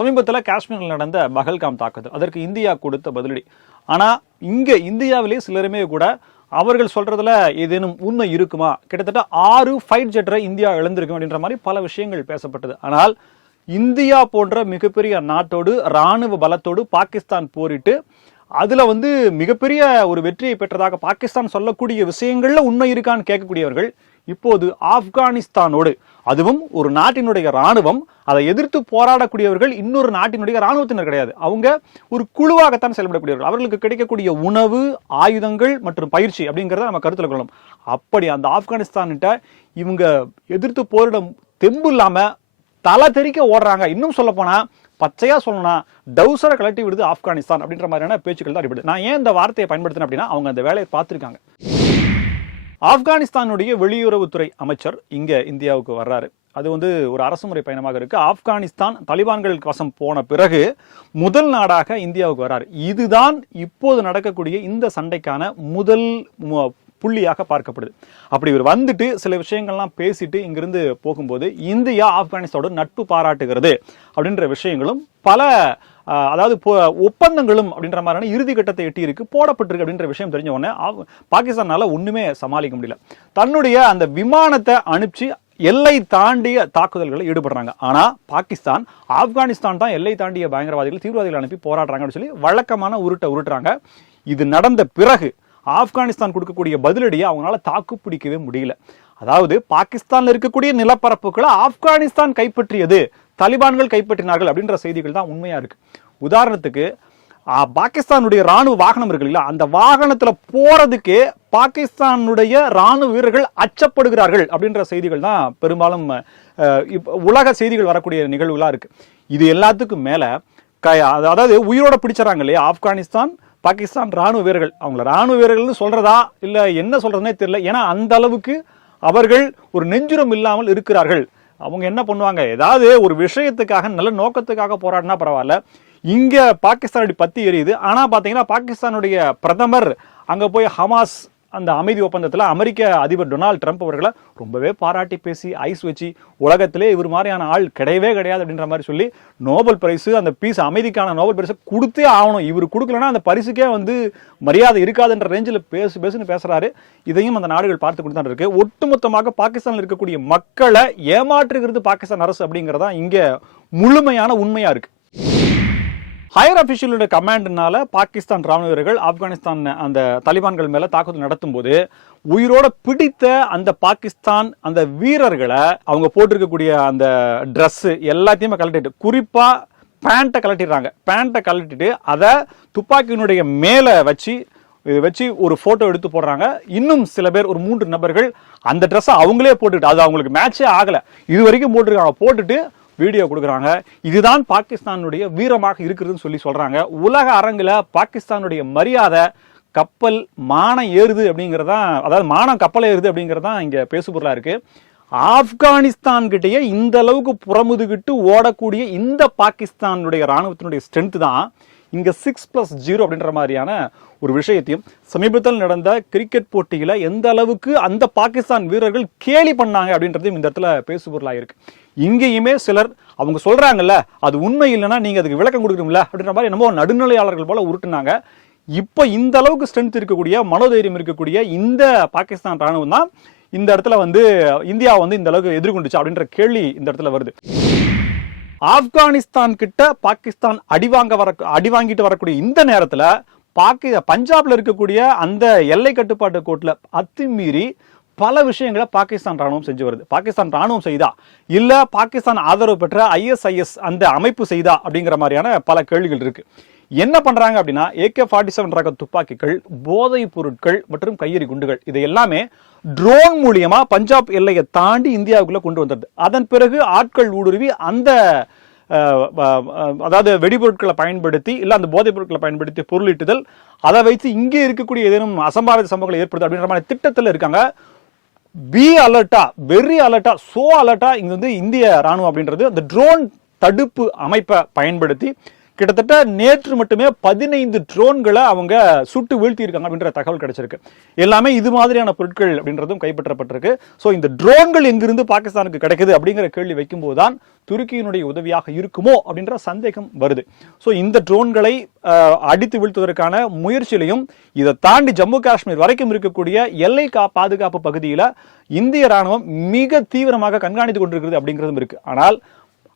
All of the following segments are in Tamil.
சமீபத்தில் காஷ்மீரில் நடந்த பகல்காம் தாக்குதல் அதற்கு இந்தியா கொடுத்த பதிலடி. ஆனால் இங்கே இந்தியாவிலே சிலருமே கூட அவர்கள் சொல்றதுல ஏதேனும் உண்மை இருக்குமா? கிட்டத்தட்ட ஆறு ஃபைட் ஜெட்டரை இந்தியா இழந்திருக்கும் அப்படின்ற மாதிரி பல விஷயங்கள் பேசப்பட்டது. ஆனால் இந்தியா போன்ற மிகப்பெரிய நாட்டோடு ராணுவ பலத்தோடு பாகிஸ்தான் போரிட்டு அதில் வந்து மிகப்பெரிய ஒரு வெற்றியை பெற்றதாக பாகிஸ்தான் சொல்லக்கூடிய விஷயங்களில் உண்மை இருக்கான்னு கேட்கக்கூடியவர்கள் இப்போது ஆப்கானிஸ்தானோடு அதுவும் ஒரு நாட்டினுடைய ராணுவம் அதை எதிர்த்து போராடக்கூடியவர்கள் இன்னொரு நாட்டினுடைய ராணுவத்தினர் கிடையாது. அவங்க ஒரு குழுவாகத்தான் செயல்படக்கூடியவர்கள். அவர்களுக்கு கிடைக்கக்கூடிய உணவு ஆயுதங்கள் மற்றும் பயிற்சி அப்படிங்கிறத நம்ம கருத்தில் கொள்ளணும். அப்படி அந்த ஆப்கானிஸ்தான்கிட்ட இவங்க எதிர்த்து போரிடம் தெம்பு இல்லாமல் தலை தெறிக்க ஓடுறாங்க. இன்னும் சொல்ல போனால் பச்சையாக சொல்லணும்னா டவுசரை கலட்டி விடுது ஆப்கானிஸ்தான் அப்படின்ற மாதிரியான பேச்சுக்கள் தான் அடிபடுது. நான் ஏன் இந்த வார்த்தையை பயன்படுத்தினேன் அப்படின்னா அவங்க அந்த வேலையை பார்த்துருக்காங்க. ஆப்கானிஸ்தானுடைய வெளியுறவுத்துறை அமைச்சர் இங்க இந்தியாவுக்கு வர்றாரு. அது வந்து ஒரு அரசுமுறை பயணமாக இருக்கு. ஆப்கானிஸ்தான் தலிபான்கள் வசம் போன பிறகு முதல் நாடாக இந்தியாவுக்கு வர்றாரு. இதுதான் இப்போது நடக்கக்கூடிய இந்த சண்டைக்கான முதல் மு- புள்ளியாக பார்க்கப்படுது. அப்படி இவர் வந்துட்டு சில விஷயங்கள்லாம் பேசிட்டு இங்கிருந்து போகும்போது இந்தியா ஆப்கானிஸ்தானோட நட்பு பாராட்டுகிறது அப்படின்ற விஷயங்களும் பல அதாவது ஒப்பந்தங்களும் அப்படின்ற மாதிரியான இறுதி கட்டத்தை எட்டியிருக்கு போடப்பட்டிருக்கு அப்படின்ற விஷயம் தெரிஞ்ச உடனே பாகிஸ்தானால ஒண்ணுமே சமாளிக்க முடியல. தன்னுடைய அந்த விமானத்தை அனுப்பிச்சு எல்லை தாண்டிய தாக்குதல்களில் ஈடுபடுறாங்க. ஆனா பாகிஸ்தான் ஆப்கானிஸ்தான் தான் எல்லை தாண்டிய பயங்கரவாதிகள் தீவிரவாதிகள் அனுப்பி போராடுறாங்கன்னு சொல்லி வழக்கமான உருட்டை உருட்டுறாங்க. இது நடந்த பிறகு ஆப்கானிஸ்தான் கொடுக்கக்கூடிய பதிலடியை அவங்களால தாக்கு பிடிக்கவே முடியல. அதாவது பாகிஸ்தான்ல இருக்கக்கூடிய நிலப்பரப்புகளை ஆப்கானிஸ்தான் கைப்பற்றியது தலிபான்கள் கைப்பற்றினார்கள் அப்படின்ற செய்திகள் தான் உண்மையா இருக்கு. உதாரணத்துக்கு பாகிஸ்தானுடைய ராணுவ வாகனம் இருக்கு இல்லையா? அந்த வாகனத்துல போறதுக்கு பாகிஸ்தானுடைய ராணுவ வீரர்கள் அச்சப்படுகிறார்கள் அப்படின்ற செய்திகள் தான் பெரும்பாலும் உலக செய்திகள் வரக்கூடிய நிகழ்வுகளா இருக்கு. இது எல்லாத்துக்கும் மேல க- அதாவது உயிரோட பிடிச்சறாங்க இல்லையா? ஆப்கானிஸ்தான் பாகிஸ்தான் ராணுவ வீரர்கள். அவங்கள ராணுவ வீரர்கள்னு சொல்கிறதா இல்லை என்ன சொல்கிறதுனே தெரியல. ஏன்னா அந்த அளவுக்கு அவர்கள் ஒரு நெஞ்சுரம் இல்லாமல் இருக்கிறார்கள். அவங்க என்ன பண்ணுவாங்க? ஏதாவது ஒரு விஷயத்துக்காக நல்ல நோக்கத்துக்காக போராடினா பரவாயில்ல. இங்கே பாகிஸ்தான் அப்படி பத்தி எரியுது. ஆனால் பார்த்தீங்கன்னா பாகிஸ்தானுடைய பிரதமர் அங்கே போய் ஹமாஸ் அந்த அமைதி ஒப்பந்தத்தில் அமெரிக்க அதிபர் டொனால்டு ட்ரம்ப் அவர்களை ரொம்பவே பாராட்டி பேசி ஐஸ் வச்சு உலகத்திலே இவர் மாதிரியான ஆள் கிடையவே கிடையாது அப்படின்ற மாதிரி சொல்லி நோபல் பரிசு அந்த பீஸ் அமைதிக்கான நோபல் பரிசு கொடுத்தே ஆகணும். இவர் கொடுக்கலன்னா அந்த பரிசுக்கே வந்து மரியாதை இருக்காதுன்ற ரேஞ்சில் பேசு பேசுன்னு பேசுகிறாரு இதையும் அந்த நாடுகள் பார்த்து கொண்டு இருக்கு. ஒட்டுமொத்தமாக பாகிஸ்தானில் இருக்கக்கூடிய மக்களை ஏமாற்றுகிறது பாகிஸ்தான் அரசு அப்படிங்கிறதா இங்கே முழுமையான உண்மையாக இருக்குது ஹையர் அபிஷியலோட கமாண்ட்னால பாகிஸ்தான் ராணுவ வீரர்கள் ஆப்கானிஸ்தான் அந்த தலிபான்கள் மேல தாக்குதல் நடத்தும் போது உயிரோட பிடித்த அந்த பாகிஸ்தான் அந்த வீரர்களை அவங்க போட்டிருக்கக்கூடிய அந்த ட்ரெஸ்ஸு எல்லாத்தையுமே கலட்டிட்டு குறிப்பா பேண்ட்டை கழட்டிடுறாங்க. பேண்ட்டை கலட்டிட்டு அதை துப்பாக்கியினுடைய மேலே வச்சு இதை வச்சு ஒரு ஃபோட்டோ எடுத்து போடுறாங்க. இன்னும் சில பேர் ஒரு மூன்று நபர்கள் அந்த ட்ரெஸ்ஸை அவங்களே போட்டுட்டு அது அவங்களுக்கு மேட்சே ஆகலை. இது வரைக்கும் போட்டிருக்காங்க. போட்டுட்டு வீடியோ கொடுக்குறாங்க. இதுதான் பாகிஸ்தானுடைய வீரமாக இருக்கிறதுன்னு சொல்லி சொல்கிறாங்க உலக அரங்கில் பாகிஸ்தானுடைய மரியாதை கப்பல் மானம் ஏறுது அப்படிங்கிறதான் அதாவது மானம் கப்பல் ஏறுது அப்படிங்கிறதான் இங்கே பேசுபொருளாக இருக்குது ஆப்கானிஸ்தான் கிட்டயே இந்த அளவுக்கு புறமுதுகிட்டு ஓடக்கூடிய இந்த பாகிஸ்தானுடைய ராணுவத்தினுடைய ஸ்ட்ரென்த் தான். இங்கே சிக்ஸ் ப்ளஸ் ஜீரோ அப்படின்ற மாதிரியான ஒரு விஷயத்தையும் சமீபத்தில் நடந்த கிரிக்கெட் போட்டியில் எந்த அளவுக்கு அந்த பாகிஸ்தான் வீரர்கள் கேலி பண்ணாங்க அப்படின்றதையும் இந்த இடத்துல பேசுபொருளாக இருக்குது இங்கேயுமே சிலர் அவங்க சொல்றாங்கல்ல அது உண்மை இல்லைன்னா நீங்கள் அதுக்கு விளக்கம் கொடுக்கணும்ல அப்படின்ற மாதிரி என்னமோ நடுநிலையாளர்கள் போல உருட்டுனாங்க. இப்போ இந்த அளவுக்கு ஸ்ட்ரென்த் இருக்கக்கூடிய மனோதைரியம் இருக்கக்கூடிய இந்த பாகிஸ்தான் ராணுவம் தான் இந்த இடத்துல வந்து இந்தியா வந்து இந்த அளவுக்கு எதிர்கொண்டுச்சு அப்படின்ற கேள்வி இந்த இடத்துல வருது. ஆப்கானிஸ்தான் கிட்ட பாகிஸ்தான் அடிவாங்க வர அடி வாங்கிட்டு வரக்கூடிய இந்த நேரத்தில் பாக்கி பஞ்சாப்ல இருக்கக்கூடிய அந்த எல்லை கட்டுப்பாட்டு கோட்டில் அத்துமீறி பல விஷயங்களை பாகிஸ்தான் ராணுவம் செஞ்சு வருது. பாகிஸ்தான் ராணுவம் செய்தா? இல்லை பாகிஸ்தான் ஆதரவு பெற்ற ஐஎஸ்ஐஎஸ் அந்த அமைப்பு செய்தா? அப்படிங்கிற மாதிரியான பல கேள்விகள் இருக்கு. என்ன பண்றாங்க அப்படின்னா ஏகே ஃபார்ட்டி செவன் ரக துப்பாக்கிகள் போதைப் பொருட்கள் மற்றும் கையெறி குண்டுகள் இது எல்லாமே ட்ரோன் மூலியமா பஞ்சாப் எல்லையை தாண்டி இந்தியாவுக்குள்ள கொண்டு வந்துடுது அதன் பிறகு ஆட்கள் ஊடுருவி அந்த அதாவது வெடிபொருட்களை பயன்படுத்தி இல்லை அந்த போதைப் பொருட்களை பயன்படுத்தி பொருளீட்டுதல் அதை வைத்து இங்கே இருக்கக்கூடிய ஏதேனும் அசம்பாவித சம்பவங்களை ஏற்படுது அப்படின்ற மாதிரி திட்டத்தில் இருக்காங்க. பி அலர்ட்டா வெரி அலர்ட்டா சோ அலர்ட்டா இங்க வந்து இந்திய ராணுவம் அப்படின்றது அந்த ட்ரோன் தடுப்பு அமைப்பை பயன்படுத்தி கிட்டத்தட்ட நேற்று மட்டுமே பதினைந்து ட்ரோன்களை அவங்க சுட்டு வீழ்த்தி இருக்காங்க அப்படின்ற தகவல் கிடைச்சிருக்கு. எல்லாமே இது மாதிரியான பொருட்கள் அப்படின்றதும் கைப்பற்றப்பட்டிருக்கு. ஸோ இந்த ட்ரோன்கள் எங்கிருந்து பாகிஸ்தானுக்கு கிடைக்குது அப்படிங்கிற கேள்வி வைக்கும்போது தான் துருக்கியினுடைய உதவியாக இருக்குமோ அப்படின்ற சந்தேகம் வருது. ஸோ இந்த ட்ரோன்களை அடித்து வீழ்த்துவதற்கான முயற்சியிலையும் இதை தாண்டி ஜம்மு காஷ்மீர் வரைக்கும் இருக்கக்கூடிய எல்லை கா பாதுகாப்பு பகுதியில் இந்திய ராணுவம் மிக தீவிரமாக கண்காணித்து கொண்டிருக்கிறது அப்படிங்கிறதும் இருக்கு. ஆனால்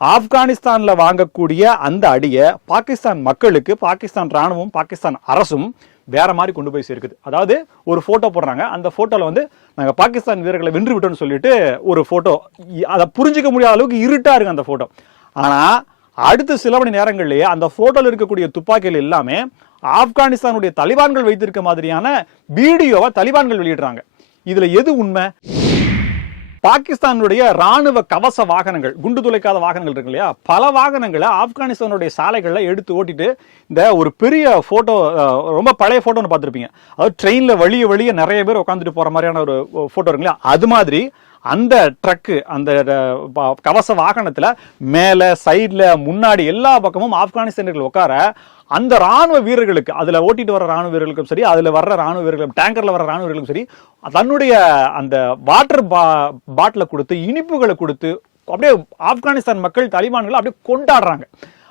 ஆப்கானிஸ்தான்ல வாங்கக்கூடிய அந்த அடியை பாகிஸ்தான் மக்களுக்கு பாகிஸ்தான் ராணுவம் பாகிஸ்தான் அரசும் வேற மாதிரி கொண்டு போய் சேர்க்குது. அதாவது ஒரு போட்டோ போடுறாங்க. அந்த போட்டோல வந்து நாங்க பாகிஸ்தான் வீரர்களை வென்று விட்டோம்னு சொல்லிட்டு ஒரு போட்டோ அதை புரிஞ்சுக்க முடியாத அளவுக்கு இருட்டா இருக்கு அந்த போட்டோ ஆனா அடுத்த சில மணி நேரங்கள்லயே அந்த போட்டோல இருக்கக்கூடிய துப்பாக்கிகள் எல்லாமே ஆப்கானிஸ்தானுடைய தலிபான்கள் வைத்திருக்க மாதிரியான வீடியோவை தலிபான்கள் வெளியிடுறாங்க. இதுல எது உண்மை? பாகிஸ்தானுடைய ராணுவ கவச வாகனங்கள் குண்டு துளைக்காத வாகனங்கள் இருக்கு இல்லையா? பல வாகனங்களை ஆப்கானிஸ்தானுடைய சாலைகளில் எடுத்து ஓட்டிட்டு இந்த ஒரு பெரிய போட்டோ ரொம்ப பழைய போட்டோன்னு பார்த்துருப்பீங்க. அதாவது ட்ரெயினில் வழிய வழியே நிறைய பேர் உட்காந்துட்டு போற மாதிரியான ஒரு போட்டோ இருக்கு இல்லையா அது மாதிரி அந்த ட்ரக்கு அந்த ப- கவச வாகனத்தில் மேலே சைடில் முன்னாடி எல்லா பக்கமும் ஆப்கானிஸ்தானியர்கள் உட்கார அந்த ராணுவ வீரர்களுக்கு அதில் ஓட்டிட்டு வர ராணுவ வீரர்களுக்கும் சரி அதில் வர்ற ராணுவ வீரர்களும் டேங்கரில் வர ராணுவ வீரர்களுக்கும் சரி தன்னுடைய அந்த வாட்டர் பா பாட்டில கொடுத்து இனிப்புகளை கொடுத்து அப்படியே ஆப்கானிஸ்தான் மக்கள் தலிபான்களை அப்படியே கொண்டாடுறாங்க.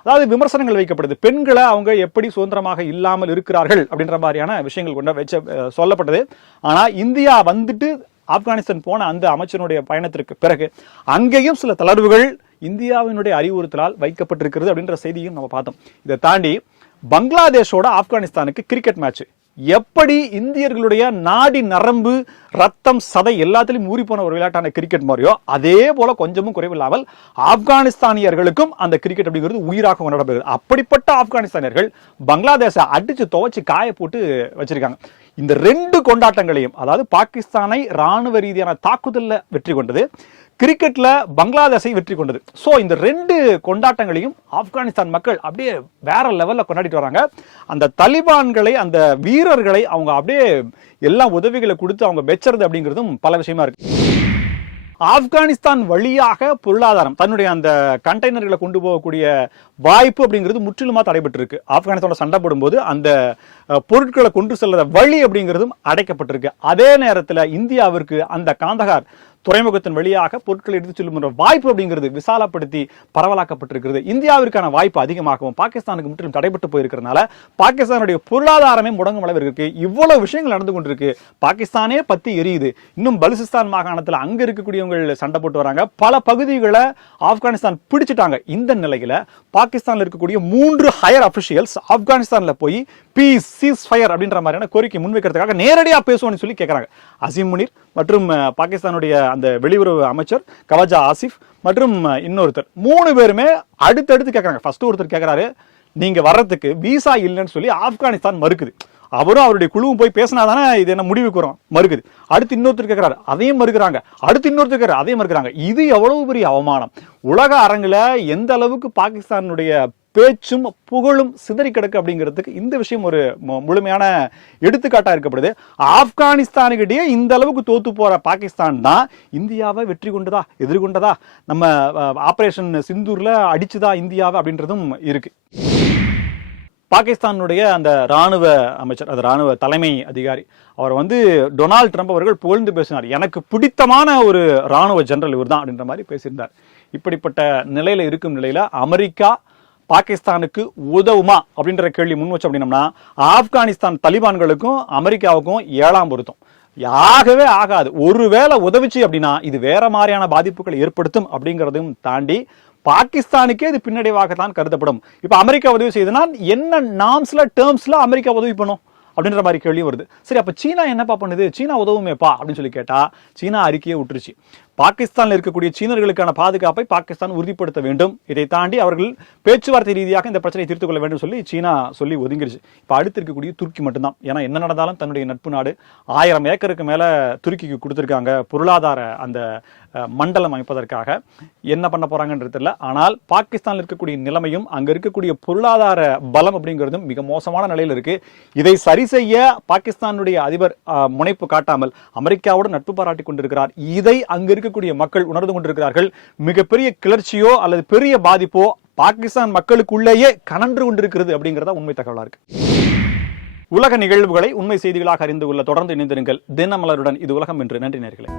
அதாவது விமர்சனங்கள் வைக்கப்படுது. பெண்களை அவங்க எப்படி சுதந்திரமாக இல்லாமல் இருக்கிறார்கள் அப்படின்ற மாதிரியான விஷயங்கள் கொண்ட வச்ச சொல்லப்பட்டது. ஆனால் இந்தியா வந்துட்டு ஆப்கானிஸ்தான் போன அந்த அமைச்சனுடைய பயணத்திற்கு பிறகு அங்கேயும் சில தளர்வுகள் இந்தியாவினுடைய அறிவுறுத்தலால் வைக்கப்பட்டிருக்கிறது அப்படின்ற செய்தியும் நம்ம பார்த்தோம். இதை தாண்டி பங்களாதேஷோட ஆப்கானிஸ்தானுக்கு கிரிக்கெட் மேட்ச் எப்படி இந்தியர்களுடைய நாடி நரம்பு ரத்தம் சதை எல்லாத்திலும் ஊறி போன ஒரு விளையாட்டான கிரிக்கெட் மாதிரியோ அதே போல கொஞ்சமும் குறைவில்லாமல் ஆப்கானிஸ்தானியர்களுக்கும் அந்த கிரிக்கெட் அப்படிங்கிறது உயிராக கொண்டாடப்படுகிறது அப்படிப்பட்ட ஆப்கானிஸ்தானியர்கள் பங்களாதேஷை அடிச்சு துவைச்சு காய போட்டு வச்சிருக்காங்க. இந்த ரெண்டு கொண்டாட்டங்களையும் அதாவது பாகிஸ்தானை ராணுவ ரீதியான தாக்குதலில் வெற்றி கொண்டது கிரிக்கெட்டில் பங்களாதேஷை வெற்றி கொண்டது. ஸோ இந்த ரெண்டு கொண்டாட்டங்களையும் ஆப்கானிஸ்தான் மக்கள் அப்படியே வேற லெவலில் கொண்டாடிட்டு வராங்க. அந்த தலிபான்களை அந்த வீரர்களை அவங்க அப்படியே எல்லா உதவிகளை கொடுத்து அவங்க வெச்சறது அப்படிங்கிறதும் பல விஷயமா இருக்குது ஆப்கானிஸ்தான் வழியாக பொருளாதாரம் தன்னுடைய அந்த கண்டெய்னர்களை கொண்டு போகக்கூடிய வாய்ப்பு அப்படிங்கிறது முற்றிலுமா தடைபட்டிருக்கு. ஆப்கானிஸ்தானோட சண்டை போடும்போது அந்த பொருட்களை கொண்டு செல்ற வழி அப்படிங்கிறதும் அடைக்கப்பட்டிருக்கு. அதே நேரத்தில் இந்தியாவிற்கு அந்த காந்தகார் துறைமுகத்தின் வழியாக பொருட்களை எடுத்துச் செல்லுகின்ற வாய்ப்பு அப்படிங்கிறது விசாலப்படுத்தி பரவலாக்கப்பட்டிருக்கிறது. இந்தியாவிற்கான வாய்ப்பு அதிகமாகவும் பாகிஸ்தானுக்கு முற்றிலும் தடைபட்டு போயிருக்கிறதுனால பாகிஸ்தானுடைய பொருளாதாரமே முடங்கும் அளவிற்கு இவ்வளவு விஷயங்கள் நடந்து கொண்டிருக்கு. பாகிஸ்தானே பத்தி எரியுது. இன்னும் பலுசிஸ்தான் மாகாணத்துல அங்க இருக்கக்கூடியவங்க சண்டை போட்டு வராங்க. பல பகுதிகளை ஆப்கானிஸ்தான் பிடிச்சிட்டாங்க. இந்த நிலையில பாகிஸ்தான்ல இருக்கக்கூடிய மூன்று ஹையர் அபிஷியல்ஸ் ஆப்கானிஸ்தான்ல போய் பீஸ் சீஸ் ஃபயர் அப்படின்ற மாதிரியான கோரிக்கை முன்வைக்கிறதுக்காக நேரடியாக பேசுவோம்னு சொல்லி கேட்கறாங்க அசீம் முனீர் மற்றும் பாகிஸ்தானுடைய அந்த வெளியுறவு அமைச்சர் கவாஜா ஆசிஃப் மற்றும் இன்னொருத்தர். மூணு பேருமே அடுத்தடுத்து கேட்குறாங்க ஃபர்ஸ்ட் ஒருத்தர் கேட்குறாரு நீங்கள் வர்றதுக்கு விசா இல்லைன்னு சொல்லி ஆப்கானிஸ்தான் மறுக்குது. அவரும் அவருடைய குழுவும் போய் பேசினாதானே இது என்ன முடிவுக்கு வரும்? மறுக்குது. அடுத்து இன்னொருத்தர் கேட்குறாரு அதையும் மறுக்கிறாங்க. அடுத்து இன்னொருத்தர் கேட்குறாரு அதையும் மறுக்கிறாங்க. இது எவ்வளவு பெரிய அவமானம். உலக அரங்கில் எந்த அளவுக்கு பாகிஸ்தானுடைய பேச்சும் புகழும் சிதறி கிடக்கு அப்படிங்கிறதுக்கு இந்த விஷயம் ஒரு மு- முழுமையான எடுத்துக்காட்டாக இருக்கப்படுது. ஆப்கானிஸ்தானுக்கிட்டே இந்த அளவுக்கு தோத்து போகிற பாகிஸ்தான் தான் இந்தியாவை வெற்றி கொண்டதா எதிர்கொண்டதா நம்ம ஆப்ரேஷன் சிந்தூரில் அடிச்சுதா இந்தியாவை அப்படின்றதும் இருக்கு. பாகிஸ்தானுடைய அந்த ராணுவ அமைச்சர் அந்த ராணுவ தலைமை அதிகாரி அவர் வந்து டொனால்ட் ட்ரம்ப் அவர்கள் புகழ்ந்து பேசினார். எனக்கு பிடித்தமான ஒரு ராணுவ ஜெனரல் இவர் தான் அப்படின்ற மாதிரி பேசியிருந்தார். இப்படிப்பட்ட நிலையில் இருக்கும் நிலையில் அமெரிக்கா பாகிஸ்தானுக்கு உதவுமா அப்படின்ற கேள்வி முன் வச்சு அப்படின்னம்னா ஆப்கானிஸ்தான் தலிபான்களுக்கும் அமெரிக்காவுக்கும் ஏழாம் பொருத்தம். ஆகவே ஆகாது. ஒருவேளை உதவிச்சு அப்படின்னா இது வேற மாதிரியான பாதிப்புகளை ஏற்படுத்தும் அப்படிங்கிறதையும் தாண்டி பாகிஸ்தானுக்கே இது பின்னடைவாகத்தான் கருதப்படும். இப்போ அமெரிக்கா உதவி செய்யுதுன்னா என்ன நாம்ஸ்ல டேர்ம்ஸ்ல அமெரிக்கா உதவி பண்ணும்? அப்படின்ற மாதிரி கேள்வி வருது. சரி அப்போ சீனா என்னப்பா பண்ணுது? சீனா உதவுமேப்பா? அப்படின்னு சொல்லி கேட்டா சீனா அறிக்கையை விட்டுருச்சு. பாகிஸ்தானில் இருக்கக்கூடிய சீனர்களுக்கான பாதுகாப்பை பாகிஸ்தான் உறுதிப்படுத்த வேண்டும். இதை தாண்டி அவர்கள் பேச்சுவார்த்தை ரீதியாக இந்த பிரச்சனையை தீர்த்து கொள்ள வேண்டும் சொல்லி சீனா சொல்லி ஒதுங்கிடுச்சு இப்போ அடுத்து இருக்கக்கூடிய துருக்கி மட்டும்தான். ஏன்னா என்ன நடந்தாலும் தன்னுடைய நட்பு நாடு ஆயிரம் ஏக்கருக்கு மேல துருக்கிக்கு கொடுத்துருக்காங்க. பொருளாதார அந்த மண்டலம் அமைப்பதற்காக. என்ன பண்ண போறாங்கன்றது தெரியல. ஆனால் பாகிஸ்தானில் இருக்கக்கூடிய நிலைமையும் அங்க இருக்கக்கூடிய பொருளாதார பலம் அப்படிங்கிறதும் மிக மோசமான நிலையில் இருக்கு. இதை சரி செய்ய பாகிஸ்தானுடைய அதிபர் முனைப்பு காட்டாமல் அமெரிக்காவோடு நட்பு பாராட்டி கொண்டிருக்கிறார். இதை அங்க இருக்கக்கூடிய மக்கள் உணர்ந்து கொண்டிருக்கிறார்கள். மிகப்பெரிய கிளர்ச்சியோ அல்லது பெரிய பாதிப்போ பாகிஸ்தான் மக்களுக்குள்ளேயே கனன்று கொண்டிருக்கிறது அப்படிங்கிறதா உண்மை தகவலா இருக்கு. உலக நிகழ்வுகளை உண்மை செய்திகளாக அறிந்து கொள்ள தொடர்ந்து இணைந்திருங்கள். தினமலருடன் இது உலகம் என்று. நன்றி நேர்களே.